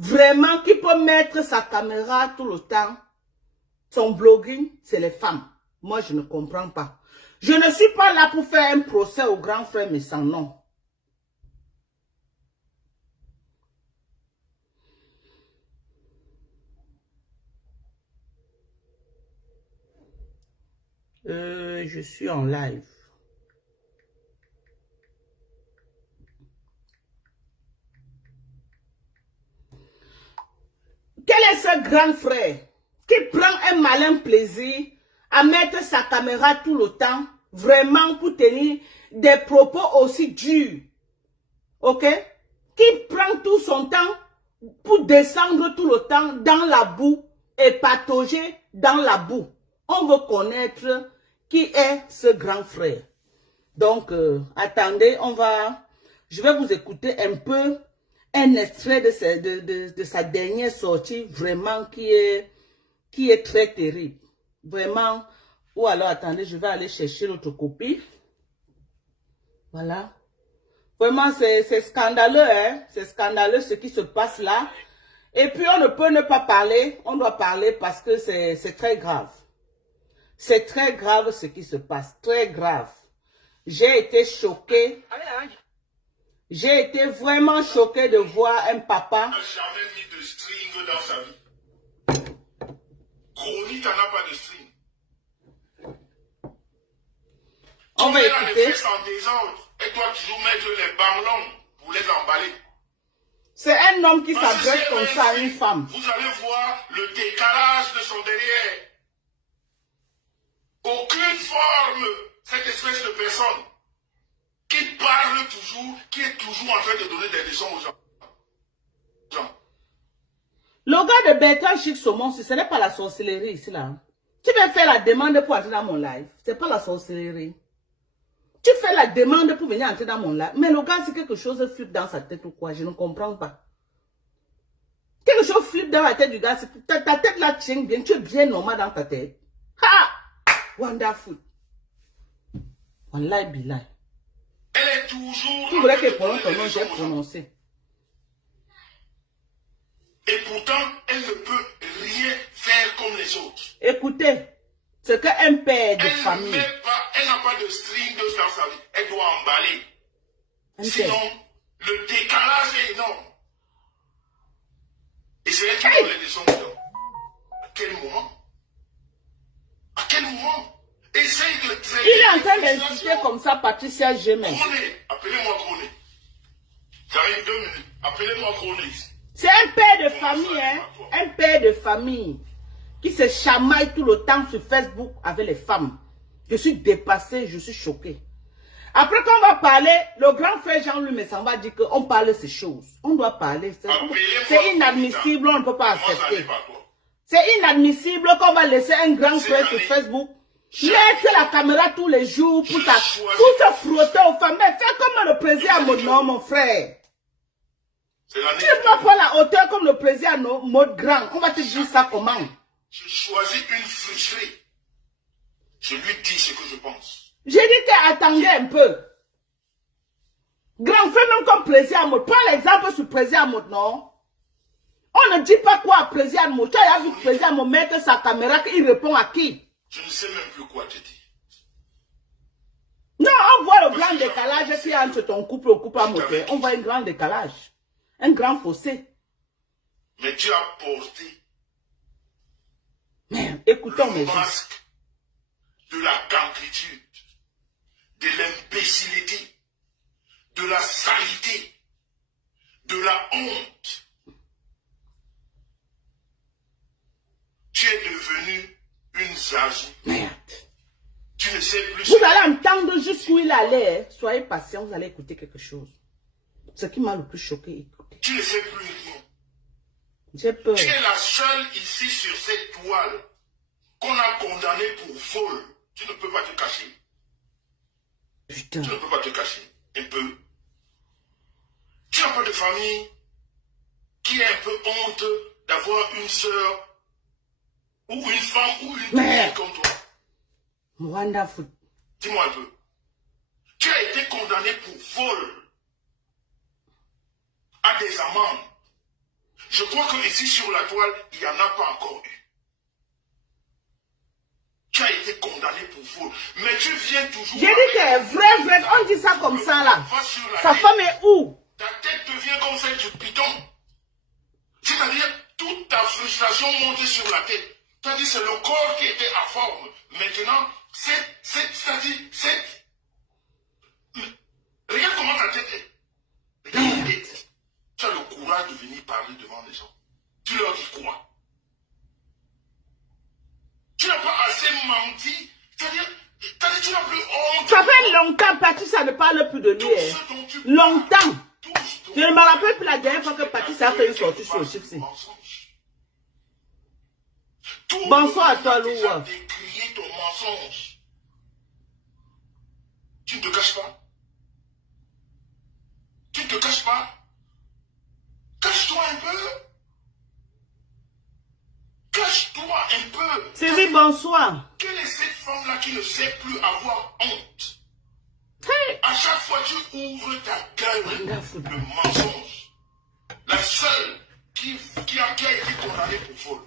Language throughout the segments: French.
vraiment qui peut mettre sa caméra tout le temps, son blogging, c'est les femmes. Moi, je ne comprends pas. Je ne suis pas là pour faire un procès au grand frère, mais sans nom. Je suis en live. Quel est ce grand frère qui prend un malin plaisir à mettre sa caméra tout le temps, vraiment pour tenir des propos aussi durs, ok? Qui prend tout son temps pour descendre tout le temps dans la boue et patauger dans la boue. On veut connaître qui est ce grand frère. Donc, attendez, je vais vous écouter un peu un extrait de sa dernière sortie, vraiment qui est très terrible. Vraiment. Ou alors, attendez, je vais aller chercher l'autre copie. Voilà. Vraiment, c'est scandaleux, hein. C'est scandaleux ce qui se passe là. Et puis, on ne peut ne pas parler. On doit parler parce que c'est très grave. C'est très grave ce qui se passe. Très grave. J'ai été choquée. J'ai été vraiment choquée de voir un papa. Il n'a jamais mis de string dans sa vie. Chronique n'a pas de string. On va écouter. En désordre, et toi toujours mettre les ballons pour les emballer. C'est un homme qui s'adresse comme ça à une femme. Vous allez voir le décalage de son derrière. Aucune forme, cette espèce de personne qui parle toujours, qui est toujours en train de donner des leçons aux gens. Le gars de Bertrand Chic Saumon, ce n'est pas la sorcellerie ici là. Tu veux faire la demande pour entrer dans mon live. Ce n'est pas la sorcellerie. Tu fais la demande pour venir entrer dans mon live. Mais le gars, c'est quelque chose flippe dans sa tête ou quoi. Je ne comprends pas. Quelque chose flippe dans la tête du gars. Ta tête là tient bien. Tu es bien normal dans ta tête. Ha! Wonderful. Wallahi billah. Elle est toujours... Tu voulais que prononce ton nom, j'ai prononcé. Et pourtant, elle ne peut rien faire comme les autres. Écoutez, c'est qu'un père de famille. Elle n'a pas de string dans sa vie. Elle doit emballer. Sinon, le décalage est énorme. Et c'est elle qui donne les leçons aux gens. À quel moment? À quel moment? Essaye de traiter. Il est en train d'insulter comme ça Patricia Gémen. Appelez-moi Chroné. J'arrive 2 minutes. Appelez-moi Chroné. C'est un père de famille, hein? Un père de famille qui se chamaille tout le temps sur Facebook avec les femmes. Je suis dépassée, je suis choquée. Après qu'on va parler, le grand frère Jean-Louis Messan va dire qu'on parle de ces choses. On doit parler. C'est inadmissible, on ne peut pas accepter. C'est inadmissible qu'on va laisser un grand frère sur Facebook mettre la caméra tous les jours pour se frotter aux femmes. Mais fais comme le président Maud, mon frère. Tu ne peux pas la hauteur comme le président Maud Grand. On va te dire ça comment? Je choisis une fricherie. Je lui dis ce que je pense. J'ai dit qu'attendez un peu. Grand frère, même comme président Maud. Prends l'exemple sur président Maud, non? On ne dit pas quoi à président Maud. Tu as vu président Maud mettre sa caméra, il répond à qui? Je ne sais même plus quoi te dire. Non, on voit le grand décalage qui est entre ton couple et le couple à moteur. On voit un grand décalage. Un grand fossé. Mais tu as porté merde, écoutons le masque de la camplitude, de l'imbécilité, de la saleté, de la honte. Tu es devenu une zazou. Merde. Tu ne sais plus. Vous allez entendre jusqu'où il allait. Soyez patient, vous allez écouter quelque chose. Ce qui m'a le plus choqué, écoutez. Tu ne sais plus rien. J'ai peur. Tu es la seule ici sur cette toile qu'on a condamnée pour vol. Tu ne peux pas te cacher. Putain. Tu ne peux pas te cacher. Un peu. Tu n'as pas de famille qui a un peu honte d'avoir une soeur ou une femme ou une fille comme toi. Wonderful. Dis-moi un peu. Tu as été condamné pour vol à des amendes. Je crois que ici sur la toile, il n'y en a pas encore eu. Tu as été condamné pour vol. Mais tu viens toujours... J'ai dit que vrai, on dit ça comme ça là. Sa femme est où? Ta tête devient comme celle du python. C'est-à-dire, toute ta frustration monte sur la tête. C'est-à-dire, c'est le corps qui était à forme. Maintenant, c'est-à-dire, regarde comment ta tête est. Regarde ta tête. Tu as le courage de venir parler devant les gens. Tu leur dis quoi? Tu n'as pas assez menti. C'est-à-dire, tu n'as plus honte. Ça fait longtemps, Patricia ne parle plus de lui. Longtemps. Je ne me rappelle plus la dernière fois que Patricia a fait une sortie sur le chiffre. Bonsoir à toi, Louwa. Décrier ton mensonge. Tu ne te caches pas. Tu ne te caches pas. Cache-toi un peu. Cache-toi un peu. Sylvie, bonsoir. Quelle est cette femme-là qui ne sait plus avoir honte? Hey. À chaque fois tu ouvres ta gueule, le mensonge. La seule qui a été condamnée pour vol.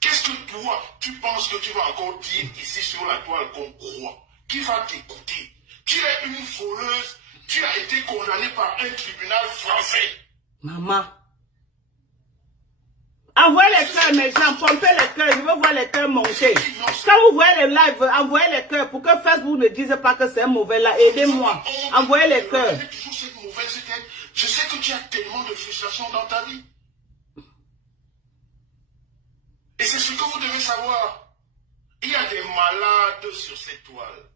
Qu'est-ce que toi, tu penses que tu vas encore dire ici sur la toile qu'on croit? Qui va t'écouter? Tu es une voleuse, tu as été condamnée par un tribunal français. Maman. Envoyez les cœurs, mes gens, pompez les cœurs, je veux voir les cœurs monter. Quand vous voyez les lives, envoyez les cœurs pour que Facebook ne dise pas que c'est un mauvais là. Aidez-moi. Envoyez les cœurs. Je sais que tu as tellement de frustration dans ta vie. Et c'est ce que vous devez savoir. Il y a des malades sur cette toile.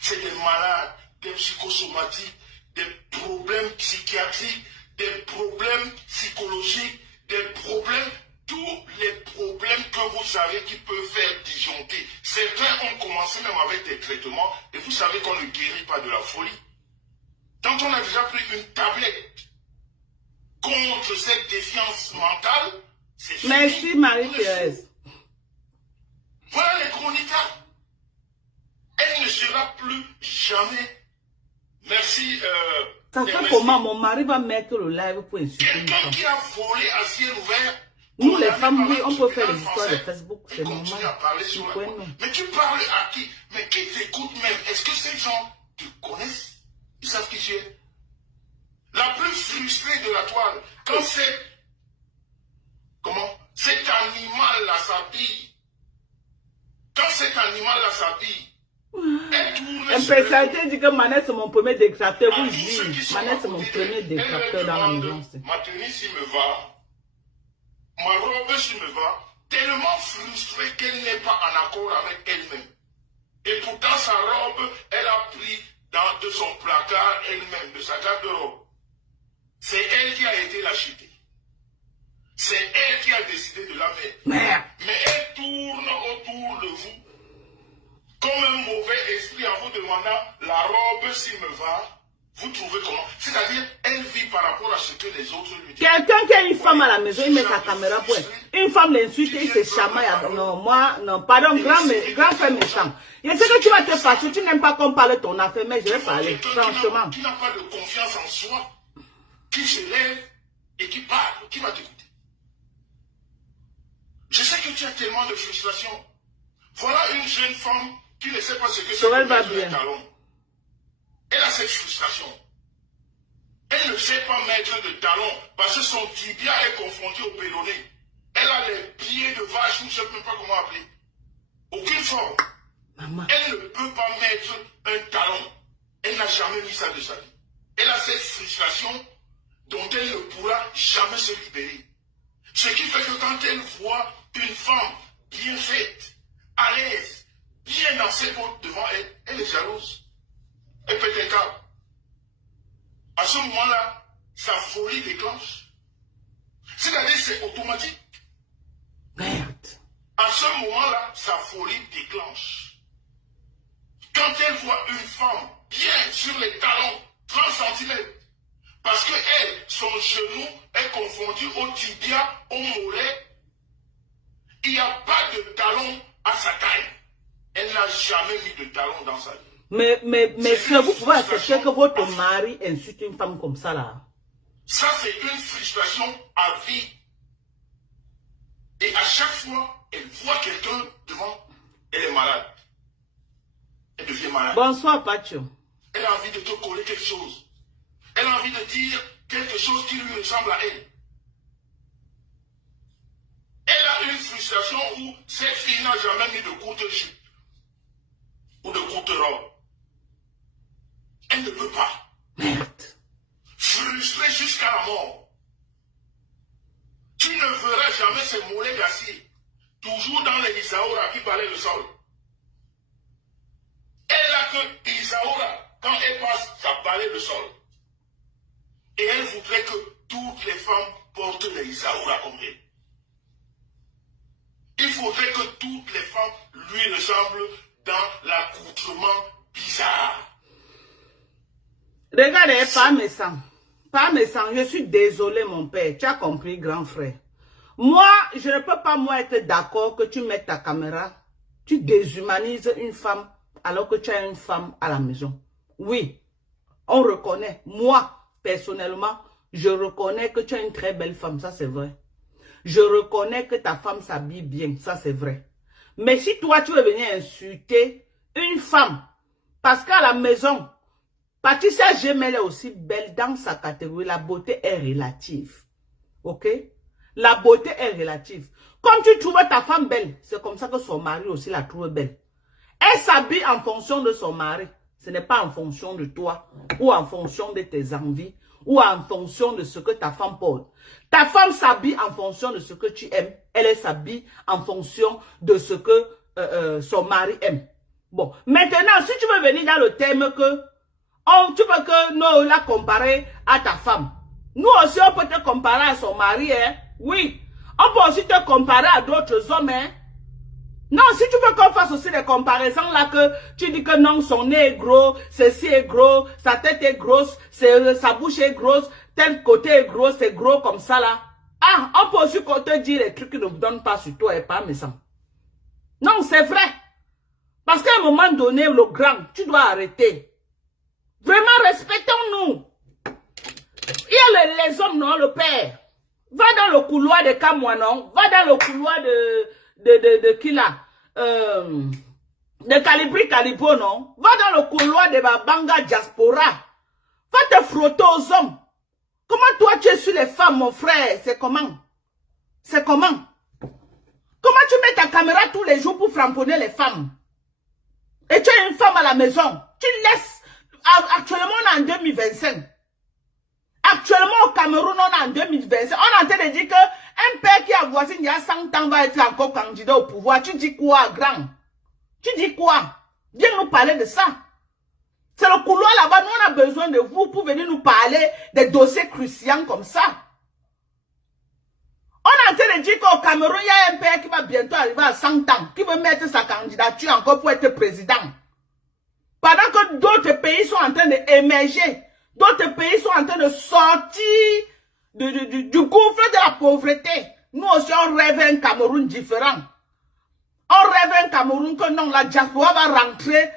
C'est des malades, des psychosomatiques, des problèmes psychiatriques, des problèmes psychologiques, des problèmes, tous les problèmes que vous savez qui peuvent faire disjoncter. Certains ont commencé même avec des traitements et vous savez qu'on ne guérit pas de la folie. Quand on a déjà pris une tablette contre cette défiance mentale, c'est fini. Merci Marie-Thérèse. Voilà les chroniques. Elle ne sera plus jamais. Merci. Ça fait comment mon mari va mettre le live pour insulter une Quelqu'un femme? qui a volé à ciel ouvert. Nous les femmes, oui, on peut faire des histoires de Facebook, c'est normal. À parler sur la toile. Mais tu parles à qui? Mais qui t'écoute même? Est-ce que ces gens te connaissent? Ils savent qui tu es? La plus frustrée de la toile, quand c'est... Comment? Cet animal-là s'habille. Quand cet animal-là s'habille, un personnalité dit que Manette c'est mon premier détracteur. Vous dites, Manette c'est mon premier détracteur dans la maison. Ma tenue s'il me va, ma robe s'il me va, tellement frustrée qu'elle n'est pas en accord avec elle-même. Et pourtant sa robe, elle a pris de son placard elle-même, de sa garde-robe. C'est elle qui a été l'acheter. C'est elle qui a décidé de la mettre. Mais elle tourne autour de vous. Comme un mauvais esprit en vous demandant la robe s'il me va, vous trouvez comment? C'est-à-dire, elle vit par rapport à ce que les autres lui disent. Quelqu'un qui a une femme à la maison, il met sa caméra pour elle. Une femme l'insulte, il se chamaille. Non, moi, non, pardon, grand frère méchant. Je sais que tu vas te fâcher, tu n'aimes pas qu'on parle de ton affaire, mais je vais parler, franchement. Qui n'a pas de confiance en soi, qui se lève et qui parle, qui va t'écouter. Je sais que tu as tellement de frustration. Voilà une jeune femme qui ne sait pas ce que c'est que mettre un talon. Elle a cette frustration. Elle ne sait pas mettre de talon parce que son tibia est confondu au péroné. Elle a les pieds de vache, je ne sais même pas comment appeler. Aucune forme. Maman. Elle ne peut pas mettre un talon. Elle n'a jamais mis ça de sa vie. Elle a cette frustration dont elle ne pourra jamais se libérer. Ce qui fait que quand elle voit une femme bien faite, à l'aise, bien dans ses bottes devant elle, elle est jalouse. Elle pète un câble. À ce moment-là, sa folie déclenche. C'est-à-dire c'est automatique. Merde. À ce moment-là, sa folie déclenche. Quand elle voit une femme bien sur les talons, 30 cm, parce que elle, son genou est confondu au tibia, au mollet, il n'y a pas de talon à sa taille. Elle n'a jamais mis de talon dans sa vie. Mais frère, vous pouvez accepter que votre mari insulte une femme comme ça là? Ça, c'est une frustration à vie. Et à chaque fois, elle voit quelqu'un devant, elle est malade. Elle devient malade. Bonsoir, Pacho. Elle a envie de te coller quelque chose. Elle a envie de dire quelque chose qui lui ressemble à elle. Elle a une frustration où cette fille n'a jamais mis de courte jupe ou de courte robe. Elle ne peut pas. Merde. Frustrée jusqu'à la mort. Tu ne verras jamais ces mollets d'acier. Toujours dans les Isaora qui balaient le sol. Elle a que Isaora, quand elle passe, ça balaye le sol. Et elle voudrait que toutes les femmes portent les Isaora comme elle. Il faudrait que toutes les femmes lui ressemblent dans l'accoutrement bizarre. Regardez, pas méchant. Pas méchant. Je suis désolé, mon père. Tu as compris, grand frère. Moi, je ne peux pas, moi, être d'accord que tu mettes ta caméra. Tu déshumanises une femme alors que tu as une femme à la maison. Oui, on reconnaît. Moi, personnellement, je reconnais que tu as une très belle femme. Ça, c'est vrai. Je reconnais que ta femme s'habille bien. Ça, c'est vrai. Mais si toi, tu veux venir insulter une femme, parce qu'à la maison, Patricia Gemel est aussi belle dans sa catégorie. La beauté est relative. Ok? La beauté est relative. Comme tu trouves ta femme belle, c'est comme ça que son mari aussi la trouve belle. Elle s'habille en fonction de son mari. Ce n'est pas en fonction de toi, ou en fonction de tes envies, ou en fonction de ce que ta femme porte. Ta femme s'habille en fonction de ce que tu aimes. Elle s'habille en fonction de ce que son mari aime. Bon, maintenant, si tu veux venir dans le thème que tu veux que nous la comparer à ta femme. Nous aussi, on peut te comparer à son mari, hein? Oui. On peut aussi te comparer à d'autres hommes, hein? Non, si tu veux qu'on fasse aussi des comparaisons là, que tu dis que non, son nez est gros, ceci est gros, sa tête est grosse, sa bouche est grosse, tel côté est gros, c'est gros comme ça là. Ah, on peut aussi te dire les trucs qui ne vous donnent pas sur toi et pas méchant. Non, c'est vrai. Parce qu'à un moment donné, le grand, tu dois arrêter. Vraiment, respectons-nous. Il y a les hommes, non, le père. Va dans le couloir de Kamouanon. Va dans le couloir de qui là? De Calibri Calibo, non? Va dans le couloir de Babanga Diaspora. Va te frotter aux hommes. Comment toi tu es sur les femmes, mon frère? C'est comment? C'est comment? Comment tu mets ta caméra tous les jours pour framponner les femmes? Et tu as une femme à la maison. Tu laisses. Actuellement, on est en 2025. Actuellement, au Cameroun, on est en 2025. On est en train de dire qu'un père qui a voisin il y a 100 ans va être encore candidat au pouvoir. Tu dis quoi, grand? Tu dis quoi? Viens nous parler de ça. C'est le couloir là-bas. Nous, on a besoin de vous pour venir nous parler des dossiers cruciaux comme ça. On est en train de dire qu'au Cameroun, il y a un père qui va bientôt arriver à 100 ans, qui veut mettre sa candidature encore pour être président. Pendant que d'autres pays sont en train d'émerger, d'autres pays sont en train de sortir du gouffre de la pauvreté. Nous aussi, on rêve un Cameroun différent. On rêve un Cameroun que non, la diaspora va rentrer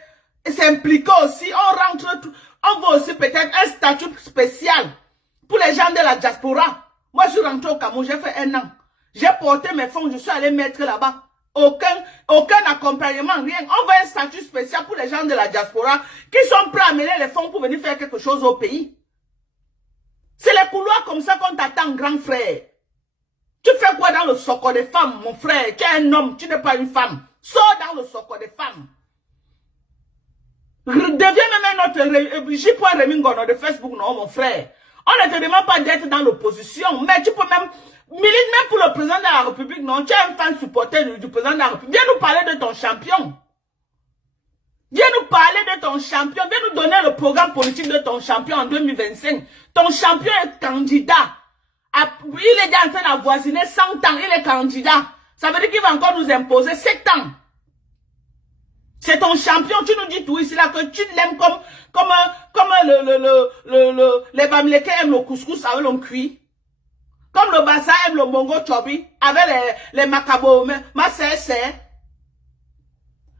et s'impliquer aussi. On veut aussi peut-être un statut spécial pour les gens de la diaspora. Moi, je suis rentré au Cameroun, j'ai fait 1 an. J'ai porté mes fonds, je suis allé mettre là-bas. Aucun accompagnement, rien. On veut un statut spécial pour les gens de la diaspora qui sont prêts à mener les fonds pour venir faire quelque chose au pays. C'est les couloirs comme ça qu'on t'attend, grand frère. Tu fais quoi dans le socle des femmes, mon frère? Tu es un homme, tu n'es pas une femme. Sors dans le socle des femmes. Deviens même un autre J.Remingono Remingono de Facebook, non, mon frère. On ne te demande pas d'être dans l'opposition, mais tu peux même milite même pour le président de la République, non? Tu es un fan supporter du président de la République. Viens nous parler de ton champion. Viens nous parler de ton champion. Viens nous donner le programme politique de ton champion en 2025. Ton champion est candidat. Il est déjà en train d'avoisiner 100 ans. Il est candidat. Ça veut dire qu'il va encore nous imposer 7 ans. C'est ton champion. Tu nous dis tout ici là que tu l'aimes comme les Bamileke aiment le couscous avec le cuit. Comme le Bassa aime le Mongo Chobi avec les Macabo. Ma sœur.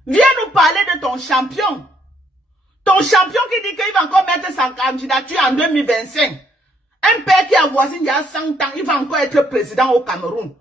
Viens nous parler de ton champion. Ton champion qui dit qu'il va encore mettre sa candidature en 2025. Un père qui a voisin il y a 100 ans, il va encore être président au Cameroun.